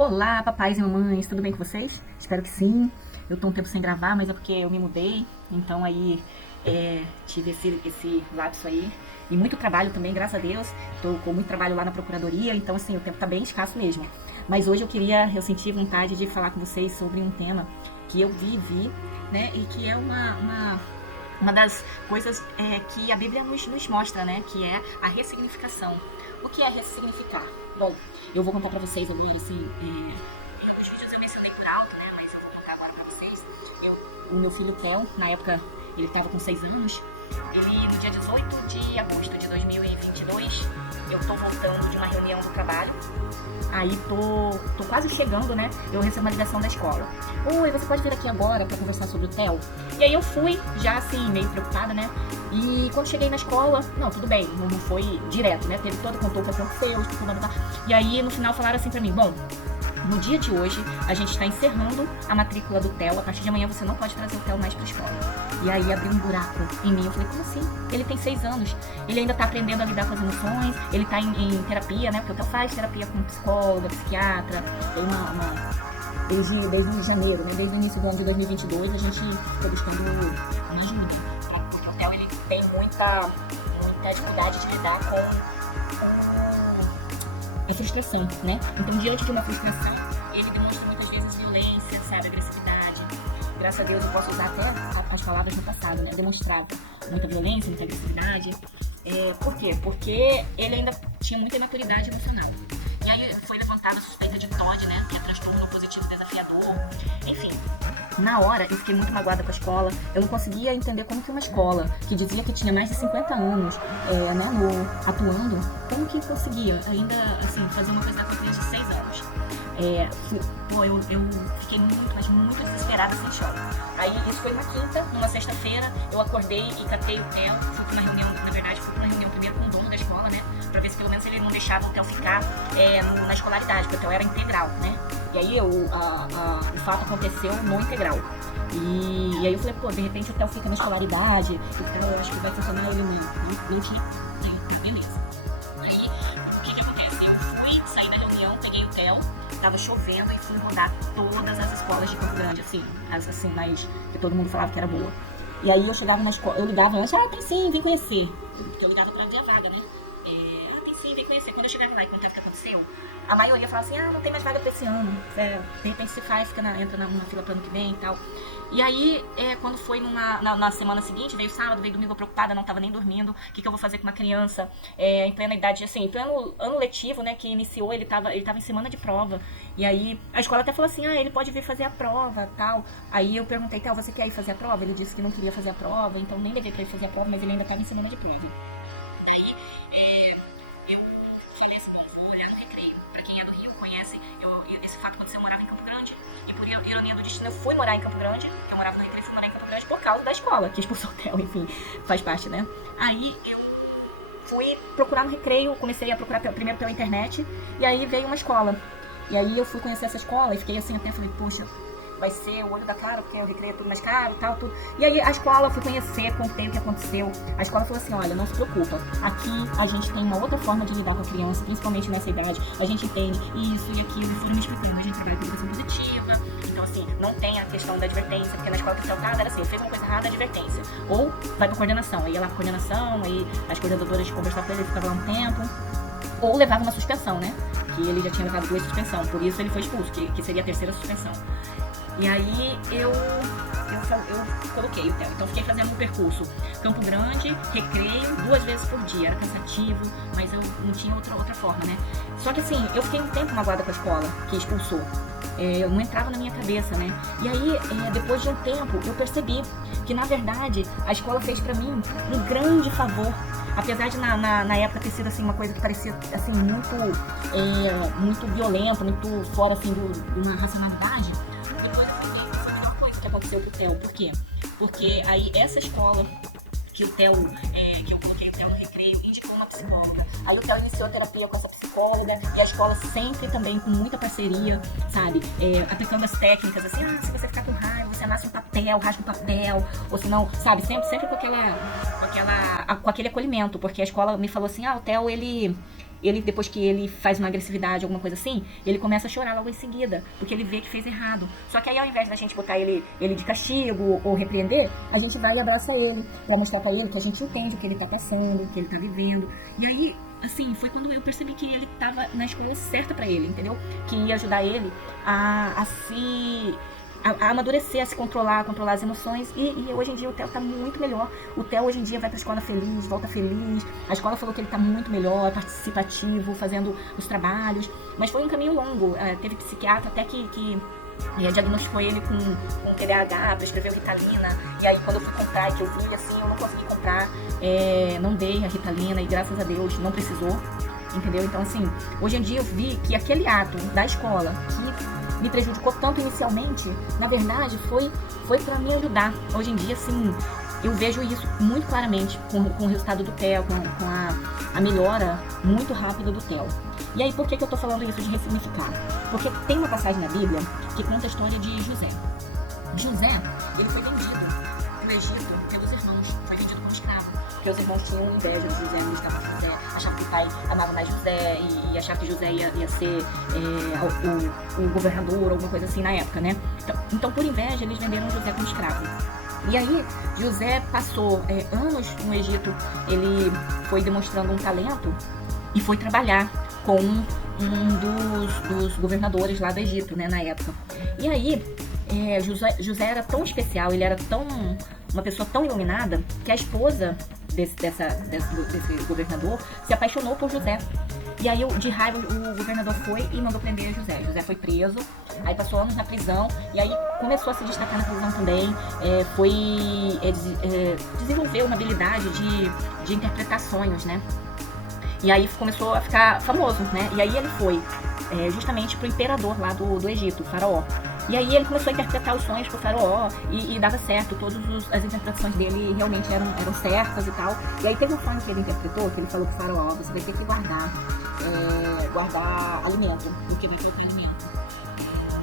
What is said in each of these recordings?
Olá, papais e mamães, tudo bem com vocês? Espero que sim. Eu tô um tempo sem gravar, mas é porque eu me mudei, então aí tive esse lapso aí. E muito trabalho também, graças a Deus. Tô com muito trabalho lá na procuradoria, então assim, o tempo tá bem escasso mesmo. Mas hoje eu senti vontade de falar com vocês sobre um tema que eu vivi, né? E que é uma das coisas que a Bíblia nos mostra, né? Que é a ressignificação. O que é ressignificar? Bom, eu vou contar pra vocês ali, assim, os vídeos eu mencionei por alto, né? Mas eu vou contar agora pra vocês. O meu filho Theo, na época, ele tava com 6 anos. Ele, no dia 18 de agosto de 2022, eu tô voltando de uma reunião do trabalho. Aí tô quase chegando, né? Eu recebo uma ligação da escola. Oi, você pode vir aqui agora pra conversar sobre o Theo? E aí eu fui, já assim, meio preocupada, né? E quando cheguei na escola, não, tudo bem, não foi direto, né? Teve todo, contou o que aconteceu, e aí no final falaram assim pra mim, bom, no dia de hoje, a gente está encerrando a matrícula do Theo. A partir de amanhã você não pode trazer o Theo mais pra escola. E aí abriu um buraco em mim. Eu falei, como assim? Ele tem 6 anos. Ele ainda tá aprendendo a lidar com as emoções. Ele tá em terapia, né? Porque o Theo faz terapia com psicóloga, psiquiatra. Tem desde janeiro, né? Desde o início do ano de 2022, a gente está buscando uma ajuda. Né? Porque o Theo, ele tem muita dificuldade de lidar com a frustração, né? Então, diante de uma frustração, ele demonstra muitas vezes violência, sabe, agressividade. Graças a Deus eu posso usar até as palavras no passado, né? Demonstrava muita violência, muita agressividade. Por quê? Porque ele ainda tinha muita imaturidade emocional. E aí foi levantada a suspeita de TOD, né? Que é transtorno positivo desafiador. Enfim, na hora eu fiquei muito magoada com a escola. Eu não conseguia entender como que uma escola que dizia que tinha mais de 50 anos atuando, como que conseguia ainda assim, fazer uma coisa com a criança de 6 anos. Eu fiquei muito, mas muito desesperada, sem choque. Aí isso foi uma quinta, numa sexta-feira, eu acordei e catei o Theo, fui pra uma reunião, na verdade fui pra uma reunião primeiro com o dono da escola, né? Pra ver se pelo menos ele não deixava o Theo ficar na escolaridade, porque o Theo era integral, né? E aí o fato aconteceu no integral. E aí eu falei, pô, de repente o Theo fica na escolaridade, então eu acho que vai funcionar ele enfim, beleza. Aí, o que acontece? Eu fui sair da reunião, peguei o Theo, tava chovendo e fui rodar todas as escolas de Campo Grande, assim, as assim, mais que todo mundo falava que era boa. E aí eu chegava na escola, eu ligava antes, tem sim, vem conhecer. Porque eu ligava pra ver a vaga, né? Tem sim, vem conhecer. Quando eu chegava lá e contava o que aconteceu, a maioria falava assim, não tem mais vaga pra esse ano. De repente se faz, entra numa fila pro ano que vem e tal. E aí, quando foi na semana seguinte, veio sábado, veio domingo, eu preocupada, não tava nem dormindo. O que eu vou fazer com uma criança em plena idade, assim, em pleno ano letivo, né, que iniciou, ele tava em semana de prova. E aí, a escola até falou assim, ele pode vir fazer a prova, tal. Aí eu perguntei, Theo, você quer ir fazer a prova? Ele disse que não queria fazer a prova, então nem devia querer fazer a prova, mas ele ainda tava em semana de prova. Daí, eu falei assim, bom, vou olhar no recreio. Pra quem é do Rio, conhece, esse fato aconteceu, eu morava em Campo Grande. E por ironia do destino, eu fui morar em Campo Grande. Eu morava no recreio, fui morar em Campo Grande por causa da escola, que expulsou o Theo, enfim, faz parte, né? Aí eu fui procurar no recreio, comecei a procurar primeiro pela internet, e aí veio uma escola. E aí eu fui conhecer essa escola e fiquei assim até, falei, poxa, vai ser o olho da cara, porque o recreio é tudo mais caro, tal, tudo. E aí a escola, eu fui conhecer, contei o que aconteceu. A escola falou assim, olha, não se preocupa, aqui a gente tem uma outra forma de lidar com a criança, principalmente nessa idade, a gente entende isso e aquilo, e foram me explicando, a gente trabalha com educação positiva, então assim, não tem a questão da advertência, porque na escola que eu estava era assim, fez uma coisa errada, advertência. Ou vai pra coordenação, aí ia lá pra coordenação, aí as coordenadoras conversavam com ele, ficava lá um tempo, ou levava uma suspensão, né? Que ele já tinha levado 2 suspensões, por isso ele foi expulso, que seria a terceira suspensão. E aí eu coloquei o Theo. Então fiquei fazendo um percurso Campo Grande, recreio, 2 vezes por dia. Era cansativo, mas eu não tinha outra forma, né? Só que assim, eu fiquei um tempo magoada com a escola, que expulsou. Eu não entrava na minha cabeça, né? E aí, depois de um tempo, eu percebi que, na verdade, a escola fez pra mim um grande favor. Apesar de na época ter sido assim, uma coisa que parecia assim, muito violenta, muito fora assim, de uma racionalidade, depois eu falei, foi a melhor coisa que aconteceu pro Theo. Por quê? Porque aí essa escola que o Theo, que eu coloquei o Theo no recreio, indicou uma psicóloga. Aí o Theo iniciou a terapia com essa psicóloga e a escola sempre também com muita parceria, sabe? Aplicando as técnicas assim, se você ficar com raiva, você amassa um papel, rasga um papel, ou se não, sabe? Sempre com aquele acolhimento, porque a escola me falou assim, o Theo, ele ele, depois que ele faz uma agressividade, alguma coisa assim, ele começa a chorar logo em seguida, porque ele vê que fez errado. Só que aí, ao invés da gente botar ele de castigo ou repreender, a gente vai e abraça ele, pra mostrar pra ele que a gente entende o que ele tá passando, o que ele tá vivendo. E aí, assim, foi quando eu percebi que ele tava na escola certa pra ele, entendeu? Que ia ajudar ele a amadurecer, a se controlar as emoções. E hoje em dia o Theo tá muito melhor. O Theo hoje em dia vai pra escola feliz, volta feliz. A escola falou que ele tá muito melhor, participativo, fazendo os trabalhos. Mas foi um caminho longo. Teve psiquiatra até que diagnosticou ele com TDAH, prescreveu Ritalina. E aí quando eu fui comprar e que eu vi assim, eu não consegui comprar, não dei a Ritalina e graças a Deus não precisou, entendeu? Então assim, hoje em dia eu vi que aquele ato da escola que me prejudicou tanto inicialmente, na verdade foi para me ajudar. Hoje em dia, assim, eu vejo isso muito claramente com o resultado do Theo, com a melhora muito rápida do Theo. E aí, por que eu tô falando isso de ressignificar? Porque tem uma passagem na Bíblia que conta a história de José. José, ele foi vendido no Egito pelos irmãos, foi vendido como escravo. Porque os irmãos tinham inveja de José, não estavam com José, achavam que o pai amava mais José e achavam que José ia ser o governador, alguma coisa assim na época, né? Então, por inveja, eles venderam José como escravo. E aí, José passou anos no Egito, ele foi demonstrando um talento e foi trabalhar com um dos governadores lá do Egito, né, na época. E aí, José era tão especial, ele era uma pessoa tão iluminada, que a esposa desse governador se apaixonou por José. E aí, de raiva, o governador foi e mandou prender José. José foi preso, aí passou anos na prisão, e aí começou a se destacar na prisão também, desenvolveu uma habilidade de interpretar sonhos, né? E aí começou a ficar famoso, né? E aí ele foi justamente pro imperador lá do Egito, o faraó. E aí ele começou a interpretar os sonhos pro faraó e dava certo, todas as interpretações dele realmente eram certas e tal. E aí teve um sonho que ele interpretou, que ele falou pro faraó: você vai ter que guardar alimento, porque vai colocar alimento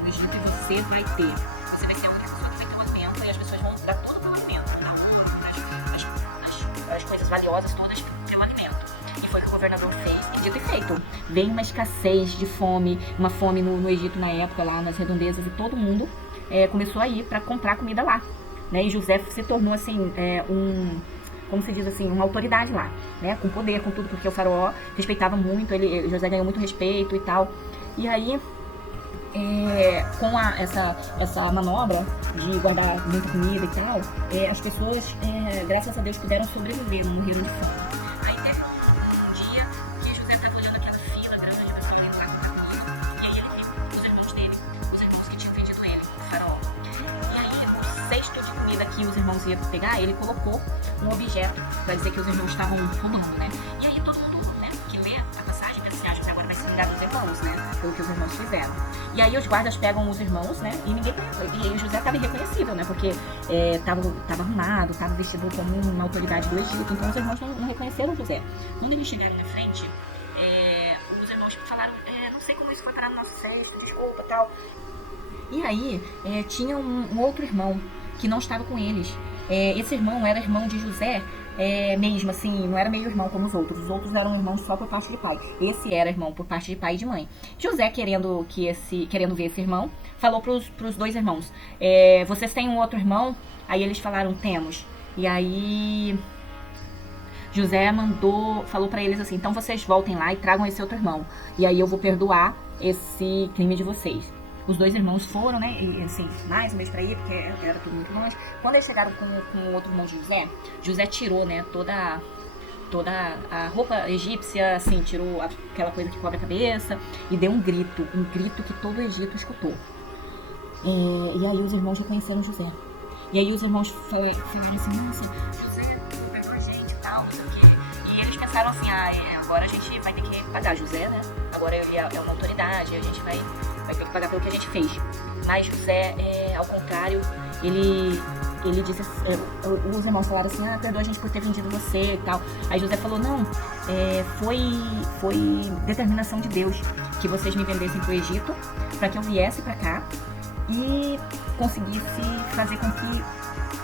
no Egito e você vai ser a única pessoa que vai ter o alimento, e as pessoas vão dar tudo pelo alimento, vão dar as coisas valiosas todas pelo alimento. E foi o que o governador fez, e dito e feito. Veio uma escassez de fome, uma fome no Egito na época, lá nas redondezas, e todo mundo começou a ir para comprar comida lá, né? E José se tornou assim, como se diz assim, uma autoridade lá, né? Com poder, com tudo, porque o faraó respeitava muito, José ganhou muito respeito e tal. E aí, com essa manobra de guardar muita comida e tal, as pessoas, graças a Deus, puderam sobreviver, não morreram de fome. Que os irmãos iam pegar, ele colocou um objeto para dizer que os irmãos estavam roubando, né? E aí todo mundo, né, que lê a passagem pensa assim, que agora vai se vingar dos irmãos, né? Pelo que os irmãos fizeram. E aí os guardas pegam os irmãos, né? E ninguém conhece. E aí o José estava irreconhecível, né? Porque tava arrumado, estava vestido como uma autoridade do Egito. Então os irmãos não reconheceram José. Quando eles chegaram na frente, os irmãos falaram: não sei como isso foi parar no nosso cesto, desculpa, tal. E aí tinha um outro irmão que não estava com eles. Esse irmão era irmão de José, mesmo assim, não era meio irmão como os outros. Os outros eram irmãos só por parte de pai. Esse era irmão por parte de pai e de mãe. José, querendo ver esse irmão, falou pros dois irmãos: vocês têm um outro irmão? Aí eles falaram: temos. E aí José falou para eles assim: então vocês voltem lá e tragam esse outro irmão, e aí eu vou perdoar esse crime de vocês. Os dois irmãos foram, né, e, assim, mais um mês pra ir, porque era tudo muito longe. Quando eles chegaram com o outro irmão de José tirou, né, toda a roupa egípcia, assim, tirou aquela coisa que cobre a cabeça e deu um grito que todo o Egito escutou. E aí os irmãos reconheceram José. E aí os irmãos falaram assim: nossa, José perdoa a gente e tal, não sei o quê. E eles pensaram assim: agora a gente vai ter que pagar José, né? Agora ele é uma autoridade, a gente vai ter que pagar pelo que a gente fez. Mas José, ao contrário, ele disse assim, os irmãos falaram assim: perdoa a gente por ter vendido você e tal. Aí José falou: não, foi determinação de Deus que vocês me vendessem pro Egito, para que eu viesse para cá e conseguisse fazer com que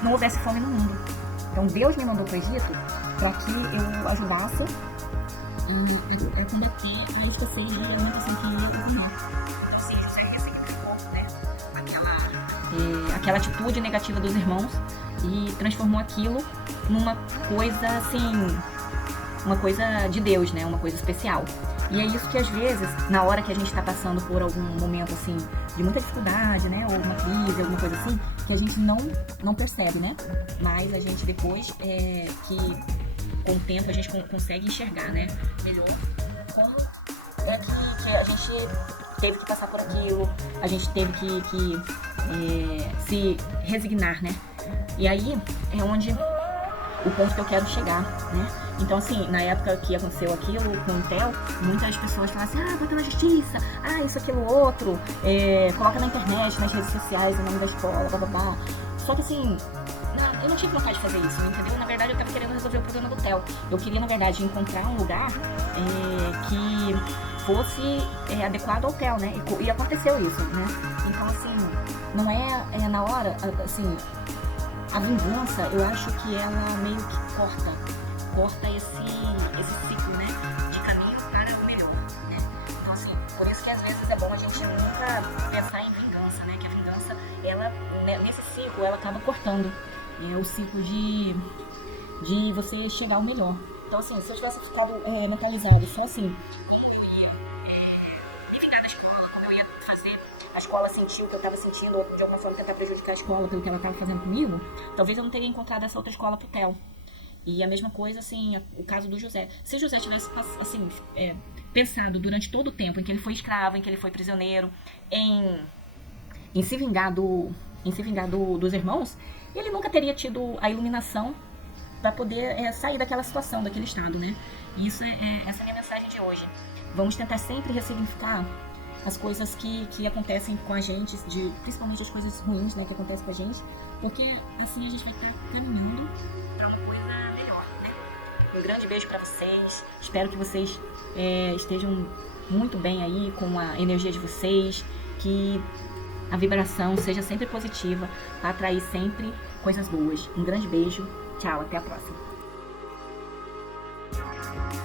não houvesse fome no mundo. Então Deus me mandou pro Egito para que eu ajudasse E é quando aqui a escassez de alimentação que eu não. Ou seja, isso aí ressignificou, né? Aquela atitude negativa dos irmãos e transformou aquilo numa coisa assim, uma coisa de Deus, né? Uma coisa especial. E é isso que às vezes, na hora que a gente está passando por algum momento assim de muita dificuldade, né? Ou uma crise, alguma coisa assim, que a gente não percebe, né? Mas a gente depois, que com o tempo a gente consegue enxergar, né? Melhor como é que a gente teve que passar por aquilo, a gente teve que se resignar, né? E aí é onde o ponto que eu quero chegar, né? Então, assim, na época que aconteceu aquilo com o Theo, muitas pessoas falavam assim, bota na justiça, isso, aquilo, outro, coloca na internet, nas redes sociais, o nome da escola, blá. Só que assim, eu não tinha vontade de fazer isso, entendeu? Na verdade, eu tava querendo resolver o problema do Theo. Eu queria, na verdade, encontrar um lugar que fosse adequado ao Theo, né? E aconteceu isso, né? Então, assim, não é na hora, assim, a vingança, eu acho que ela meio que corta esse ciclo, né, de caminho para o melhor, né? Então, assim, por isso que às vezes é bom a gente nunca pensar em vingança, né? Que a vingança, ela, nesse ciclo, ela acaba cortando o ciclo de você chegar ao melhor. Então, assim, se eu tivesse ficado mentalizado só assim, como eu ia me vingar da escola, como eu ia fazer a escola sentir o que eu estava sentindo, ou de alguma forma tentar prejudicar a escola pelo que ela estava fazendo comigo, talvez eu não teria encontrado essa outra escola pro Theo. E a mesma coisa, assim, o caso do José. Se o José tivesse, assim, pensado durante todo o tempo em que ele foi escravo, em que ele foi prisioneiro, em se vingar dos irmãos, ele nunca teria tido a iluminação para poder sair daquela situação, daquele estado, né? E essa é a minha mensagem de hoje. Vamos tentar sempre ressignificar as coisas que acontecem com a gente, principalmente as coisas ruins, né, que acontecem com a gente, porque assim a gente vai estar caminhando para uma coisa melhor, né? Um grande beijo para vocês, espero que vocês estejam muito bem aí com a energia de vocês, que a vibração seja sempre positiva, para atrair sempre coisas boas. Um grande beijo, tchau, até a próxima.